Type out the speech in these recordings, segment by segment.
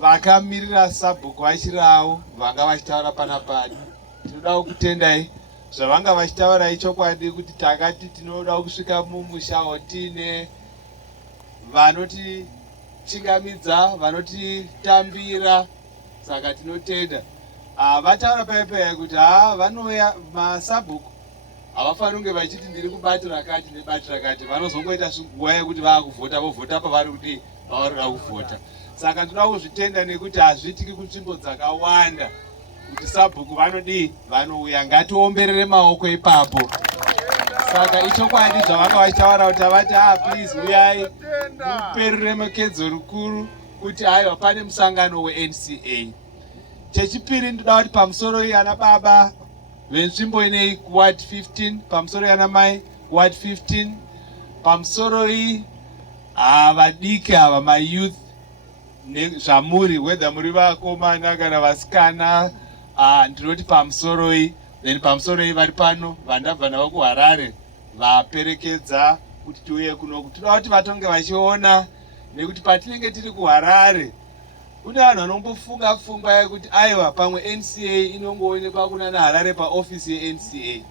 vakamirira sabhuku vachirawo vanga vachitaura panapa. Tinoda kutendai zvavanga vachitaura ichokwadi kuti takati tinoda kusvika mumusha otine vanoti chingamidza vanotitambira, saka tinotenda. Vataura paipai kuti vanouya masabhuku havafaniri kunge vachiti ndiri kubati rakati nebati rakati, vanozongoita nguva yekuti vaakuvhota vovhota pavari kuti vavarikuda kuvhota. Saka tinoda kuzvitenda nekuti hazviitiki kunzvimbo dzakawanda kuti sabhuku vanodii vanouya. Ngatiomberere maoko ipapo. Saka ichokwadi zvavanga vachitaura kuti havati please uyai mupe ruremekedzo rukuru kuti aiwa pane musangano weNCA. Chechipiri ndoda kuti pamusoro yana baba venzvimbo inei kuward 15, pamusoro yana mai kuward 15, pamusoro vadiki ava mayouth zvamuri, whether muri vakomana kana vasikana, ndinoti pamusoro then pamusoro vari pano vandabva navo kuHarare vaperekedza kuti tiuye kunoku. Toda kuti vatonge vachiona, nekuti patinenge tiri kuHarare kune vanhu vanombofunga pfungwa yekuti aiwa pamwe NCA inongoonekwa kuna naHarare paofisi yeNCA,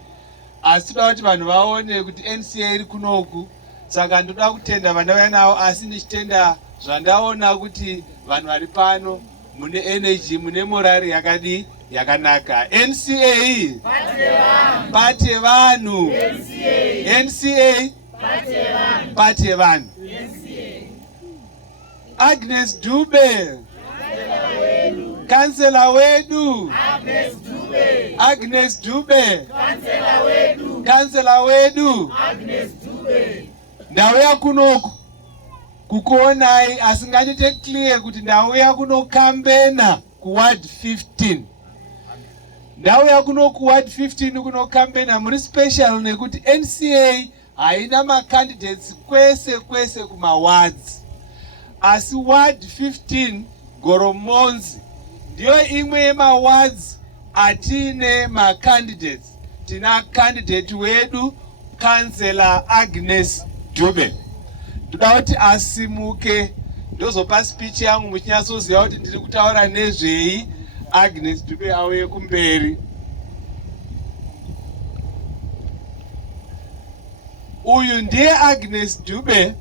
asi toda kuti vanhu vaone kuti NCA iri kunoku. Saka ndoda kutenda vandauya navo, asi ndichitenda zvandaona kuti vanhu vari pano mune energy, mune morari yakadi yakanaka. NCA bate vanhu, NCA bate vanhu. Agnes Dube kansela wedu, Agnes Dube kansela wedu. Ndauya kunoku kukuonai, asi ngandite clear kuti ndauya kunokambena kuward 15. Ndauya kuward 15 kunokambena muri special nekuti NCA haina macandidates kwese kwese kumawards, asi ward 15 Goromonzi ndiyo imwe yemawards atine macandidates. Tina candidate wedu Councillor Agnes Dube. Ndoda kuti asimuke ndozopa speech yangu muchinyatsoziva kuti ndiri kutaura nezvei. Agnes Dube auye kumberi. Uyu ndiye Agnes Dube,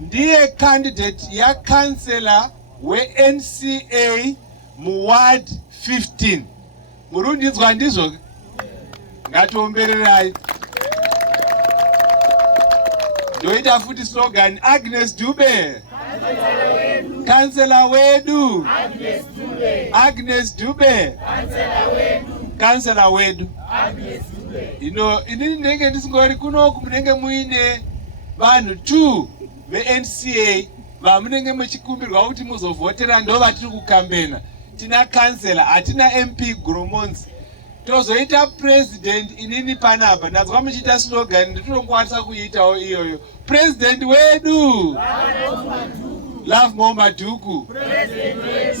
ndiye candidate ya councillor weNCA muward 15. Murundidzwa ndizvo? Ngatiombererai. Ndoita futi slogan, Agnes Dube kansela wedu, Agnes Dube kansela wedu. Inini ndenge ndisingori kunoku munenge muine vanhu 2 veNCA vamunenge muchikumbirwa kuti muzovhotera, ndo vatiri kukambena. Tina kansela, hatina MP Goromonzi. Tozoita president inini panapa. Ndazwa muchiita slogan, nditonongwatisa kuitawo iyoyo. President wedu Love More Madhuku.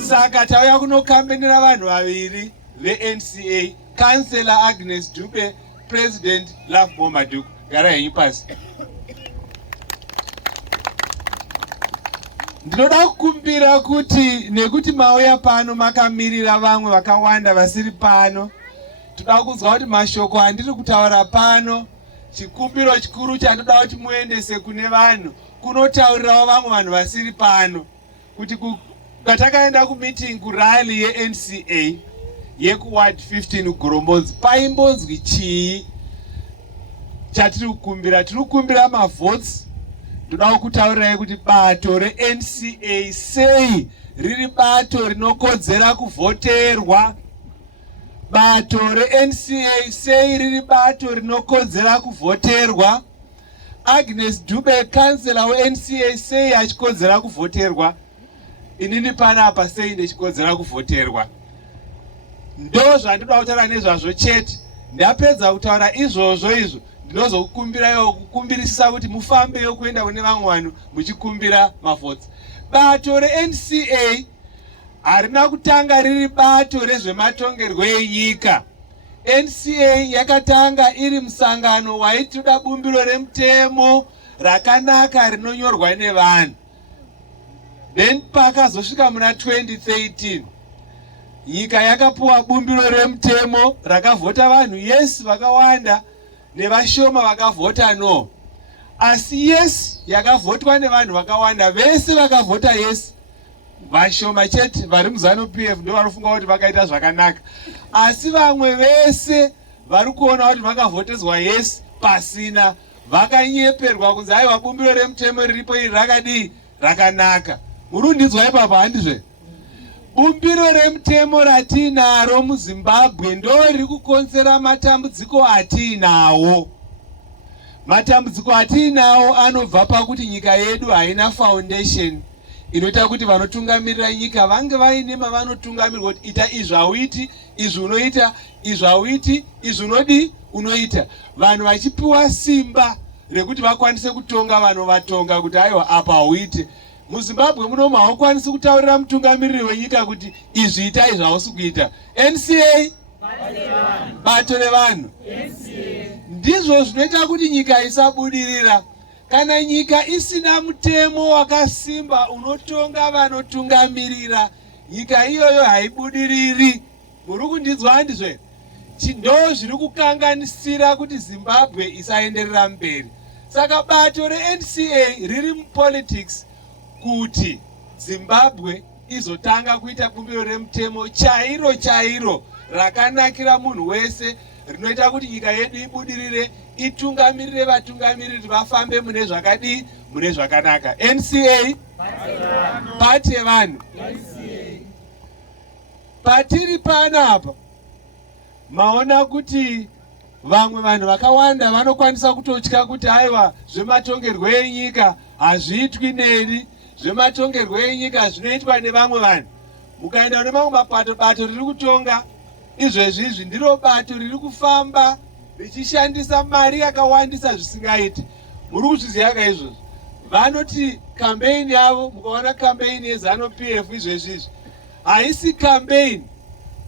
Saka tauya kunokambenera vanhu vaviri veNCA, Councillor Agnes Dube, President Love More Madhuku. Gara henyu pasi. Ndinoda kukumbira kuti nekuti mauya pano makamirira vamwe vakawanda vasiri pano, toda kunzwa kuti mashoko andiri kutaura pano, chikumbiro chikuru chandoda kuti muendese kune vanhu kunotaurirawo vamwe vanhu vasiri pano, kuti patakaenda kumeeting kurally yeNCA yekuward 15 Goromonzi paimbonzwi chii chatiri kukumbira. Tiri kukumbira mavotes. Ndoda kutaurirai kuti bato reNCA sei riri bato rinokodzera kuvhoterwa. Bato reNCA sei riri bato rinokodzera kuvhoterwa. Agnes Dube kansela weNCA sei achikodzera kuvhoterwa. Inini panapa sei ndichikodzera kuvhoterwa. Ndo zvandoda kutaura nezvazvo chete. Ndapedza kutaura izvozvo ndinozokukumbirayo kukumbirisisa kuti mufambeyo kuenda kune vamwe vanhu muchikumbira mavotes. Bato reNCA harina kutanga riri bato rezvematongerwo enyika. NCA yakatanga iri musangano waitoda bumbiro remutemo rakanaka rinonyorwa nevanhu. then pakazosvika muna 2013 nyika yakapuwa bumbiro remutemo rakavhota vanhu yes vakawanda nevashoma vakavhota no. Asi yes yakavhotwa nevanhu vakawanda, vese vakavhota yes, vashoma chete vari muzano PF ndo vanofunga kuti vakaita zvakanaka. Asi vamwe vese vari kuona kuti vakavhotedzwa yes pasina, vakanyeperwa kunzi aiwa bumbiro remutemo riripo iri rakadii rakanaka. Murundidzwa ipapo handizve? Bumbiro remutemo ratinaro muZimbabwe ndo riri kukonzera matambudziko atinawo. Matambudziko atinawo anobva pakuti nyika yedu haina foundation inoita kuti vanotungamirira nyika vange vaine mavanotungamirwa kuti ita izvi hauiti, izvi unoita, izvi hauiti, izvi unodi unoita. Vanhu vachipiwa simba rekuti vakwanise kutonga vanovatonga kuti aiwa apa hauite. MuZimbabwe munomu haukwanisi kutaurira mutungamiriri wenyika kuti izvi itai zvausi kuita. NCA bato revanhu ndizvo zvinoita kuti nyika isabudirira. Kana nyika isina mutemo wakasimba unotonga vanotungamirira, nyika iyoyo haibudiriri. Muri kundinzwa handizve? Ndo zviri kukanganisira kuti Zimbabwe isaenderera mberi. Saka bato reNCA riri mupolitics kuti Zimbabwe izotanga kuita bumbiro remutemo chairo chairo rakanakira munhu wese, rinoita kuti nyika yedu ibudirire, itungamirire vatungamiriri vafambe mune zvakadii, mune zvakanaka. NCA pati yevanhu. Patiri panapa maona kuti vamwe vanhu vakawanda vanokwanisa kutotya kuti aiwa zvematongerwo enyika hazviitwi neni, zvematongerwo enyika zvinoitwa nevamwe vanhu. Mukaenda nemamwe mapato, bato riri kutonga izvezvizvi ndiro bato riri kufamba richishandisa mari yakawandisa zvisingaiti. Muri kuzviziva kaizvozvo? Vanoti campaign yavo, mukaona campaign yezano PF izvezvizvi haisi campaign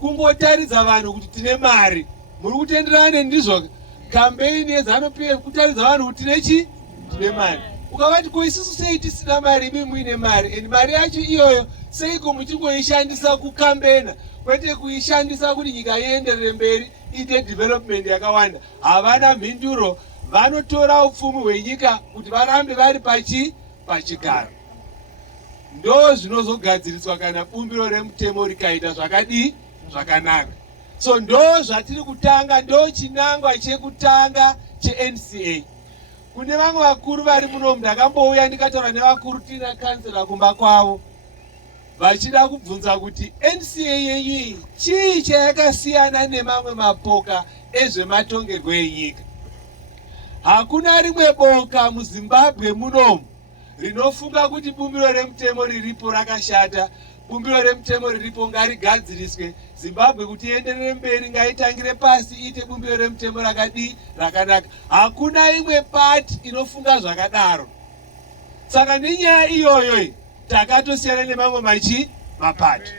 kungotaridza vanhu kuti tine mari. Muri kutenderana ndizvo? Campaign yezano PF kutaridza vanhu kuti tine mari. Ukavati ko isusu sei tisina mari, imi muine mari, and mari yacho iyoyo seiko muchingoishandisa kukambena kwete kuishandisa kuti nyika ienderere mberi ite development yakawanda. Havana mhinduro, vanotora upfumi hwenyika kuti varambe vari pachigaro. Ndo zvinozogadziriswa kana bumbiro remutemo rikaita zvakadii zvakanaka. So ndo zvatiri kutanga, ndo chinangwa chekutanga cheNCA. Kune vamwe vakuru vari munomu, ndakambouya ndikataura nevakuru tina kansela kumba kwavo vachida kubvunza kuti NCA yenyu chii chayakasiyana nemamwe mapoka ezvematongerwo enyika. Hakuna rimwe boka muZimbabwe munomu rinofunga kuti bumbiro remutemo riripo rakashata. Bumbiro remutemo riripo ngarigadziriswe. Zimbabwe kuti ienderere mberi ngaitangire pasi ite bumbiro remutemo rakadii rakanaka. Hakuna imwe pati inofunga zvakadaro. Saka nenyaya iyoyo takatosiyana nemamwe mapati.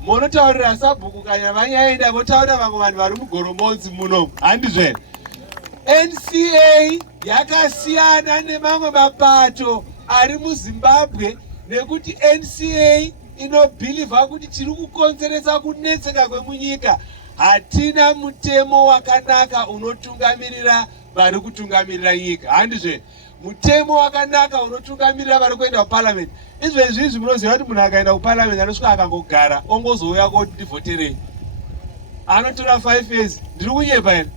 Munotaurira sabhuku kana vanyaenda votaurira vamwe vanhu vari mugoromonzi munomu, handizve? NCA yakasiyana nemamwe mapato ari muZimbabwe nekuti NCA inobhilivha kuti tiri kukonzeresa kunetseka kwemunyika. Hatina mutemo wakanaka unotungamirira vari kutungamirira nyika, handizve? Mutemo wakanaka unotungamirira vari kuenda kuparliament. Izvezvizvi munoziva kuti munhu akaenda kuparliament anosvika akangogara ongozouya kuti ndivhoterei. Anotora 5 years. Ndiri kunyepa here?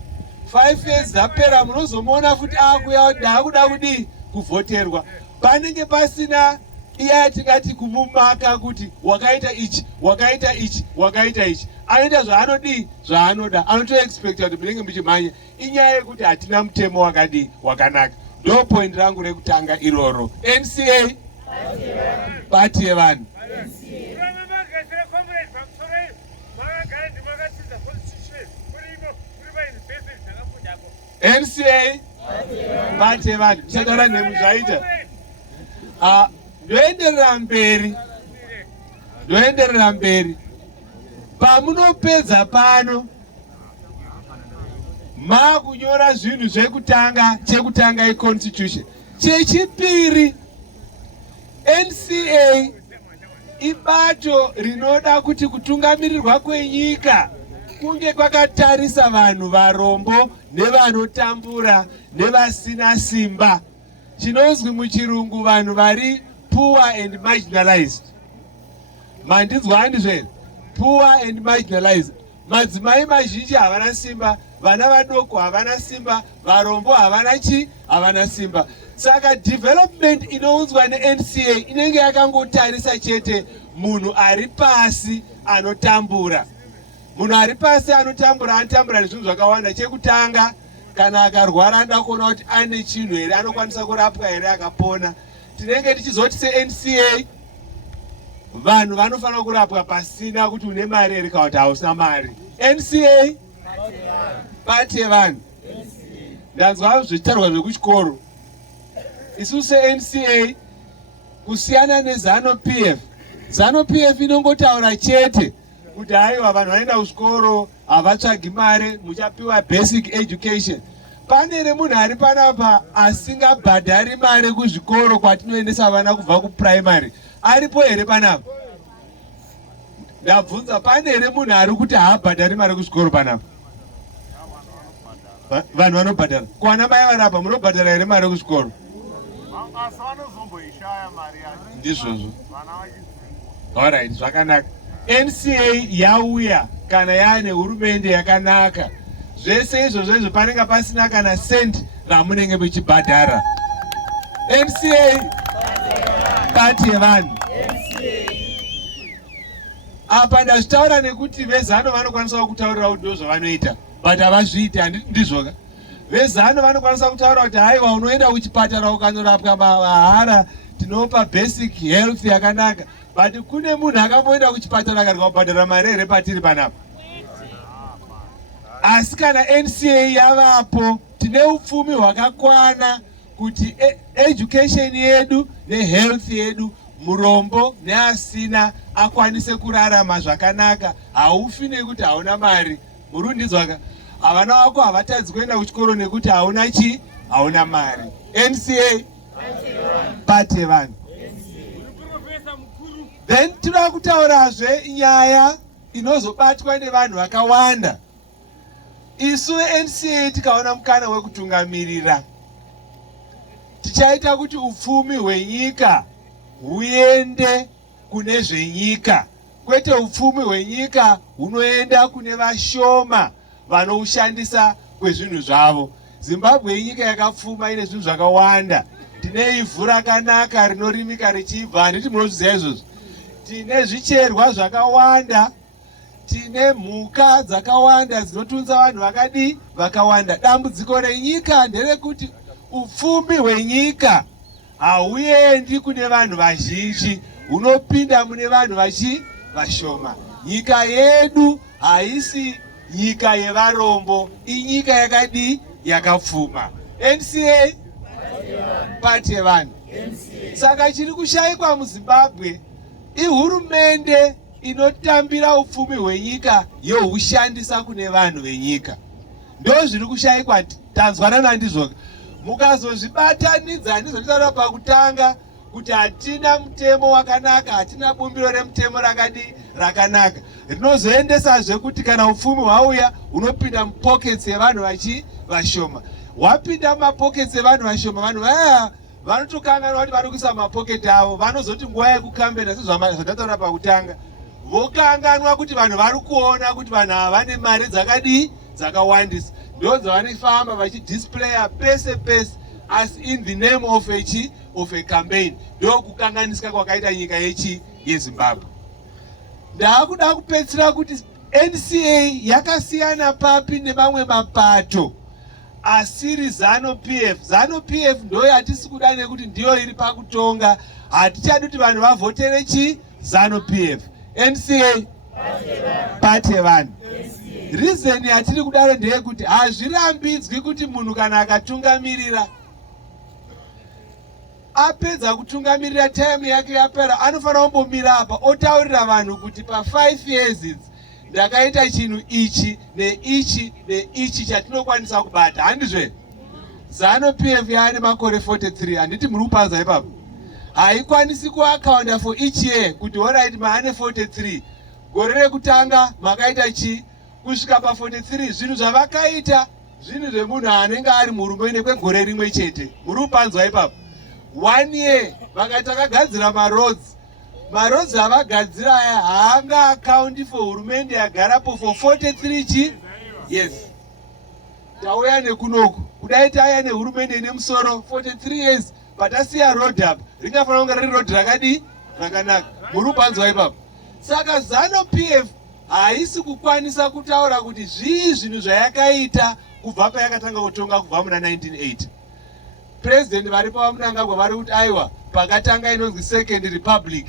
5 years zapera munozomuona futi akuya kuti ndaakuda kudii kuvhoterwa. Panenge pasina iya tingati kumumaka kuti wakaita ichi, wakaita ichi, wakaita ichi. Anoita zvaanodii zvaanoda. Anotoexpecta kuti munenge muchimhanya. Inyaya yekuti hatina mutemo wakadii wakanaka. Ndo point rangu rekutanga iroro. NCA pati yevanhu. NCA pati yevanhu. Tichataura nhemu zvaita. Ndoenderera mberi. Pamunopedza pano makunyora zvinhu chekutanga iconstitution. Chechipiri, NCA ibato rinoda kuti kutungamirirwa kwenyika kunge kwakatarisa vanhu varombo nevanotambura nevasina simba, chinonzwi muchirungu vanhu vari poor and marginalized. Mandinzwa handizve? Poor and marginalized. Madzimai mazhinji havana simba, vana vadoko havana simba, varombo havana simba. Saka development inounzwa neNCA inenge yakangotarisa chete munhu ari pasi anotambura. Munhu ari pasi anotambura nezvinhu zvakawanda. Chekutanga, kana akarwara anoda kuona kuti ane chinhu here, anokwanisa kurapwa here akapona. Tinenge tichizoti seNCA vanhu vanofanira kurapwa pasina kuti une mari here kana kuti hausina mari. NCA bate vanhu. Ndanzwa zvichitaurwa zvekuchikoro. Isusu NCA kusiyana nezano PF. Zano PF inongotaura chete kuti haiwa vanhu vanoenda kuchikoro havatsvagi mari, muchapiwa basic education. Pane remunhu ari panapa asingabhadhari mari kuzvikoro kwatinoendesa vana kubva kuprimary. Aripo here panapa? Ndabvunza, pane here munhu ari kuti haabhadhari mari kuzvikoro panapa? Vanhu vanobhadhara. Kwana mai vanapa munobhadhara here mari kuzvikoro? Ndizvozvo. Alright, zvakanaka. NCA yauya kana yaane hurumende yakanaka. Zvese izvozvo panenge pasina kana senti ramunenge muchibhadhara. NCA pati yevanhu. Apa ndazvitaura nekuti vezano vanokwanisa kutaurira kuti ndozvavanoita, but havazviiti, ndizvoka. Vezano vanokwanisa kutaura kuti haiwa unoenda kuchipatara ukanorapwa mahara, tinopa basic health yakanaka. But kune munhu akamboenda kuchipatara akabhadhara mari here patiri panapa. Asi kana NCA yavapo, tine upfumi hwakakwana kuti education yedu nehealth yedu, murombo neasina akwanise kurarama zvakanaka. Haufi nekuti hauna mari. Murundinzwaka, havana vako havatadzi kuenda kuchikoro nekuti hauna mari. NCA bate vanhu. Then tinoda kutaurazve nyaya inozobatwa nevanhu vakawanda. Isu NCA tikaona mukana wekutungamirira, tichaita kuti upfumi hwenyika huende kune zvenyika, kwete upfumi hwenyika hunoenda kune vashoma vanoushandisa kwezvinhu zvavo. Zimbabwe inyika yakapfuma ine zvinhu zvakawanda. Tine ivhu rakanaka rinorimika richibva, handiti munozviziva izvozvo. Tine zvicherwa zvakawanda, tine mhuka dzakawanda dzinotunza vanhu vakawanda. Dambudziko renyika nderekuti upfumi hwenyika hauendi kune vanhu vazhinji, hunopinda mune vanhu vashoma. Nyika yedu haisi nyika yevarombo, inyika yakapfuma. NCA pati yevanhu. Saka chiri kushayikwa muZimbabwe ihurumende inotambira upfumi hwenyika yohushandisa kune vanhu venyika. Ndo zviri kushayikwa. Tanzwanana ndizvoka. Mukazozvibatanidza, ndizvotaura pakutanga kuti hatina mutemo wakanaka, hatina bumbiro remutemo rakanaka. Rinozoendesazve kuti kana upfumi hwauya unopinda mupockets yevanhu vashoma. Wapinda mumapockets evanhu vashoma, vanhu vaya vanotokanganwa kuti vari kuisa mapocket avo, vanozoti nguva yekukambena sezvandataura pakutanga, vokanganwa kuti vanhu vari kuona kuti vanhu ava vane mari dzakawandisa. Ndo dzavanofamba vachidisplaya pese pese as in the name of a campaign. Ndo kukanganisika kwakaita nyika yeZimbabwe. Ndakuda kupedzisira kuti NCA yakasiyana papi nemamwe mapato asiri Zanu PF. Zanu PF ndo yatisi kuda nekuti ndiyo iri pakutonga. Hatichadi kuti vanhu vavhotere Zanu PF. NCA pati yevanhu. Reason yatiri kudaro ndeyekuti hazvirambidzwi kuti munhu kana akatungamirira, apedza kutungamirira time yake yapera, anofanira kumbomira apa otaurira vanhu kuti pa5 years idzi ndakaita chinhu ichi neichi neichi chatinokwanisa kubata. Handizve? Zanu PF yaane makore 43, handiti muri kupanza ipapo. haikwanisi kuakaunda for each year kuti alright maane 43 gore rekutanga makaita chi kusvika pa 43 zvinhu zvavakaita zvinhu zvemunhu anenge ari muhurumende kwegore rimwe chete. Muri kupanzwa ipapo. 1 year vakati akagadzira maroads avagadzira aya haanga akaundi for hurumende yagarapo for 43 chi yes. Tauya nekunoku kudai tauya nehurumende ine musoro 43 years patasiya road up ringafanira kunge riri road rakadi rakanaka. Muri kupanzwa ipapo. Saka ZANU-PF haisi kukwanisa kutaura kuti zvii zvinhu zvayakaita kubva payakatanga kutonga kubva muna 1980. President varipo vaMnangagwa vari kuti aiwa pakatanga inonzi Second Republic.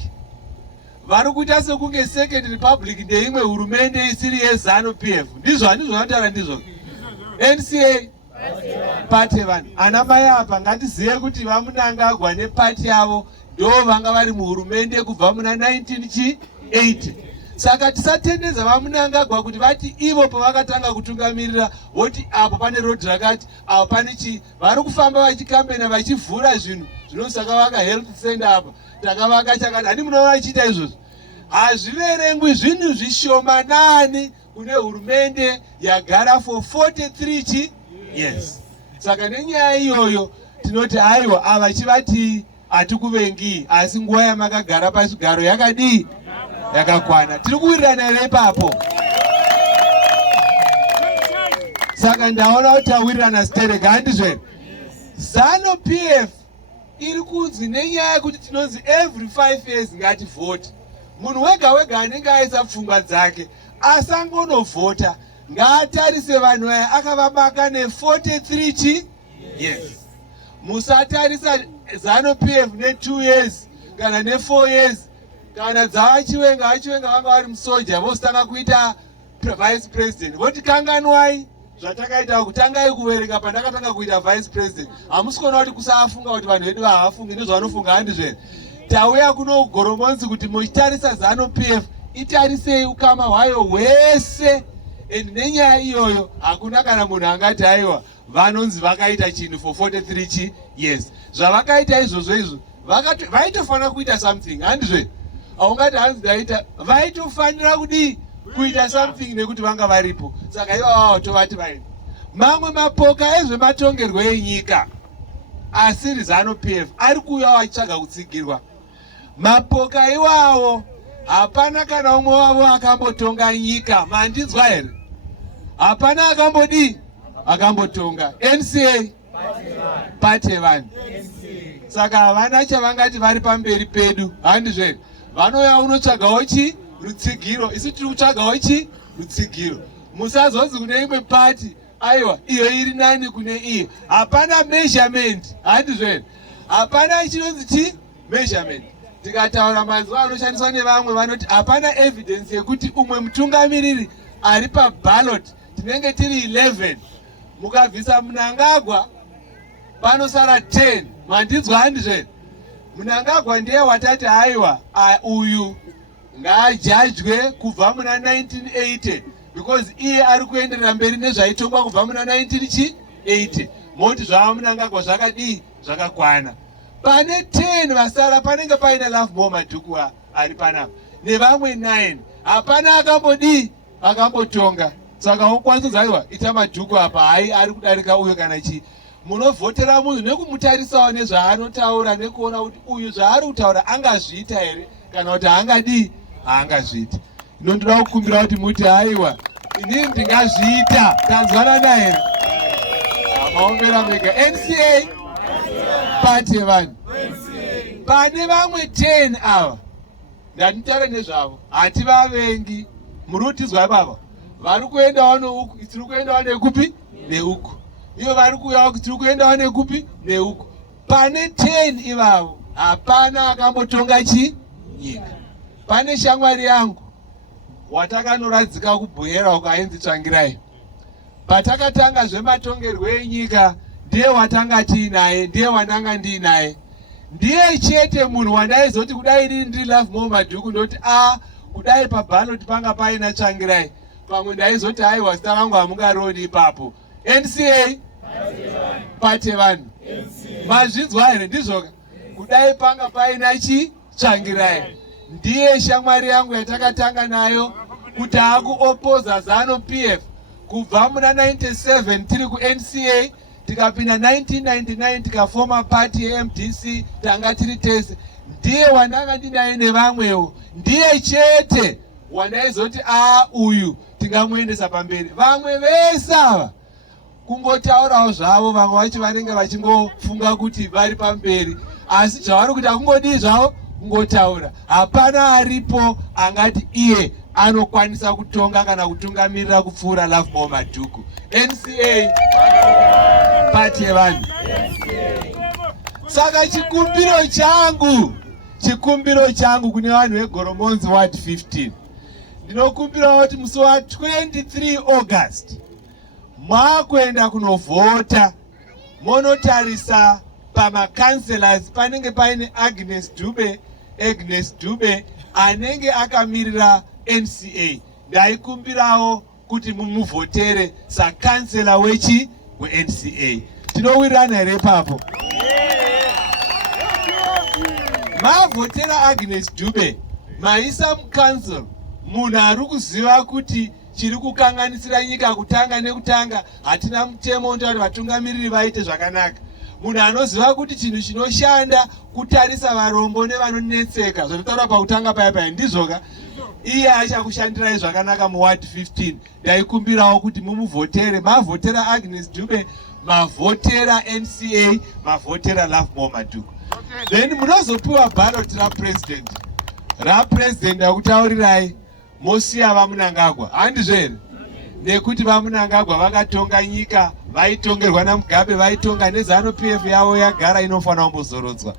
Vari kuita sekunge Second Republic ndeimwe hurumende isiri yeZANU-PF. Ndizvo vanotaura ndizvo. NCA pati vanhu. Ana mai apa ngatizive kuti vaMnangagwa nepati yavo ndo vanga vari muhurumende kubva muna 1980. Saka tisatendedza vaMnangagwa kuti vati ivo pavakatanga kutungamirira voti apo pane road rakati apo pane chi vari kufamba vachikambena vachivhura zvinhu zvinosaka vaka health center apa takavaka chakati. Handi munoona vachiita izvozvo. Hazviverengwi zvinhu zvishomanani kune hurumende yagara for 43 chi yes. Saka nenyaya iyoyo tinoti haiwa ava chivati hatikuvengi asi nguva yamakagara pazvigaro yakadii yakakwana. Tiri kuwirirana here ipapo. Saka ndaona kuti tawirirana stereka handizvere. ZANU-PF iri kunzi nenyaya yekuti tinonzi every 5 years ngativhote. Munhu wega wega anenge aisa pfungwa dzake asangonovhota ngaatarise vanhu aya akavamaka ne43 chi yes. Musatarisa ZANU-PF ne2 years kana ne4 years kana dzavachiwenga vanga vari musoja vositanga kuita vice president voti kanganwai zvatakaita kutangai kuverenga pandakatanga kuita vice president. Hamusi kuona kuti kusaafunga kuti vanhu vedu havafungi ndozvanofunga handizvere. Tauya kuno Goromonzi kuti muchitarisa ZANU-PF itarisei ukama hwayo hwese. Nenyaya iyoyo hakuna kana munhu angati aiwa vanonzi vakaita chinhu for 43 chi yes. Zvavakaita izvozvo vaitofanira kuita something handizve. Haungati hanzi daita vaitofanira kudii kuita something nekuti vanga varipo. Saka ivavo tovati vaini mamwe mapoka ezvematongerwo enyika asiri ZANU-PF ari kuuya vachitsvaga kutsigirwa. Mapoka iwawo hapana kana umwe wavo akambotonga nyika. Mandinzwa here? Hapana akambodii akambotonga. NCA pate vanhu. Saka havana chavangati vari pamberi pedu handizvere. Vanouya unotsvagawo chi rutsigiro. Isu tiri kutsvagawo chi rutsigiro. Musazonzi kune imwe pati aiwa iyo iri nani kune iyo. Hapana measurement handizvere. Hapana chinonzi chi measurement. Tikataura mazuva anoshandiswa nevamwe vanoti hapana evidence yekuti umwe mutungamiriri ari paballot tinenge tiri 11 mukabvisa Mnangagwa panosara 10. Mandinzwa handizvere. Mnangagwa ndiye watati haiwa uyu ngaajajwe kubva muna 1980 because iye ari kuenderera mberi nezvaitongwa kubva muna 1980. Moti zvava Mnangagwa zvakadii zvakakwana. Pane 10 vasara panenge paina Love More Madhuku ari panapa nevamwe 9 hapana akambodii akambotonga. Saka ukwanisa aiwa ita Madhuku apa hai ari kudarika uyo kana chi. Munovhotera munhu nekumutarisawo nezvaanotaura nekuona kuti uyu zvaari kutaura angazviita here kana kuti haangadii haangazviita. Inondoda kukumbira kuti muti haiwa inini ndingazviita. Tanzwanana here? Maombera mega. NCA pati vanhu. Pane vamwe 10 ava ndatitaure nezvavo hativavengi. Muri kutizwa baba vari kuendawo neuku tiri kuendawo nekupi neuku. Ivo vari kuuyawo tiri kuendawo nekupi neuku. Pane 10 ivavo hapana akambotonga chi nyika. Pane shamwari yangu watakanoradzika kubhuira ukaenzi Tsvangirai. Patakatanga zvematongerwo enyika ndiye watanga tiinaye ndiye wananga ndiinaye. Ndiye chete munhu wandaizoti kudai riri ndiri Love More Madhuku ndoti kudai paballot panga paina Tsvangirai pamwe ndaizoti aiwa zita rangu hamungaroni ipapo. NCA pate vanhu. Mazvinzwa here ndizvoka kudai panga paina chitsvangirai. Ndiye shamwari yangu yatakatanga nayo kuti akuopoza Zanu PF kubva muna 97 tiri ku NCA tikapinda 1999 tikafoma party MDC tanga tiri tese. Ndiye wandanga ndinaye nevamwewo, ndiye chete wandaizoti uyu tingamuendesa pamberi. Vamwe vese ava kungotaurawo zvavo, vamwe vacho vanenge vachingofunga kuti vari pamberi, asi zvavari kuti akungodi zvavo kungotaura. Hapana aripo angati iye anokwanisa kutonga kana kutungamirira kupfuura Love More Madhuku. NCA party yevanhu. Saka chikumbiro changu kune vanhu veGoromonzi Ward 15, ndinokumbira kuti musi wa 23 August mwakuenda kunovhota, monotarisa pamakanselas panenge paine Agnes Dube anenge akamirira NCA. Ndaikumbirawo kuti mumuvhotere sakansela weNCA. Tinowirirana here papo? Mavhotera Agnes Dube, maisa mukansel, munhu ari kuziva kuti chiri kukanganisira nyika kutanga nekutanga hatina mutemo unoita kuti vatungamiriri vaite zvakanaka. Munhu anoziva kuti chinhu chinoshanda kutarisa varombo nevanonetseka zvinotaura pakutanga paya ndizvoka. Iye achakushandirai zvakanaka muWard 15. Ndaikumbirawo kuti mumuvhotere, mavhotera Agnes Dube, mavhotera NCA, mavhotera Love More Madhuku. Then munozopiwa ballot rapresident akutaurirai mosiya vaMnangagwa. Handizvo here? Nekuti vaMnangagwa vakatonga nyika, vaitongerwa naMugabe, vaitonga neZanu PF yavo yagara inofanira kumbozorodzwa.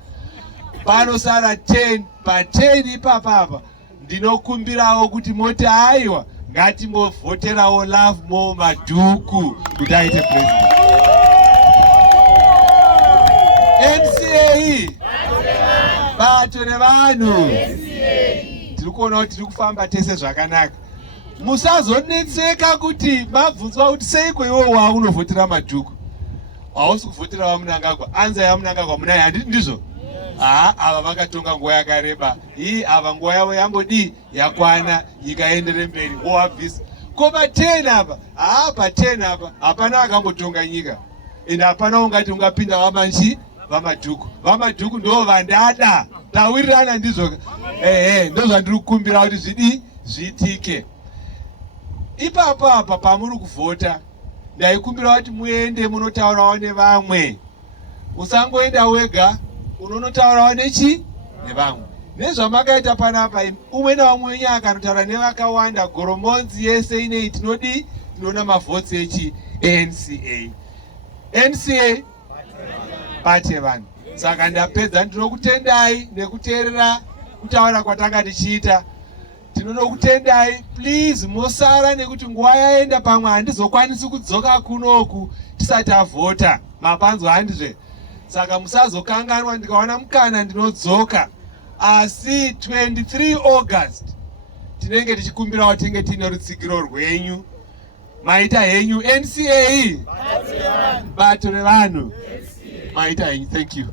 Panosara 10 pa10 ipapapa. Ndinokumbirawo kuti moti aiwa ngatimbovhoterawo Love More Madhuku kuti aite president. NCA bato nevanhu. Tiri kuona kuti tiri kufamba tese zvakanaka. Musazonetseka kuti mabvunzwa kuti seiko iwo waakunovhotera Madhuku, hausi kuvhotera vaMnangagwa. Anza yaMnangagwa munaye, handiti ndizvo? Ava vakatonga nguva yakareba. Ava nguva yavo yambodi yakwana, nyika endere mberi, wabvisa. Ko pa10 apa, pa10 apa hapana akambotonga nyika. Ende hapana ungati ungapinda vaMadhuku. VaMadhuku ndo vandada. Tawirirana ndizvo. Ndo zvandiri kukumbira kuti zviitike. Ipapo apa pamuri kuvhota, ndaikumbira kuti muende munotaurawo nevamwe. Usangoenda wega, unonotaurawo nevamwe. Nezvamakaita panapa, umwe naumwe wenyu akanotaura nevakawanda, Goromonzi yese inei tinoona mavhotsi NCA. NCA party yevanhu. Saka ndapedza, ndinokutendai nekuteerera kutaura kwatanga tichiita. Tinonokutendai, please mosara nekuti nguva yaenda, pamwe handizokwanisi kudzoka kunoku tisati avhota. Mapanzwa handizve? Saka musazokanganwa, ndikaona mukana ndinodzoka. Asi 23 August tinenge tichikumbirawo tinge tine rutsigiro rwenyu. Maita henyu NCA bato revanhu. Maita henyu. Thank you.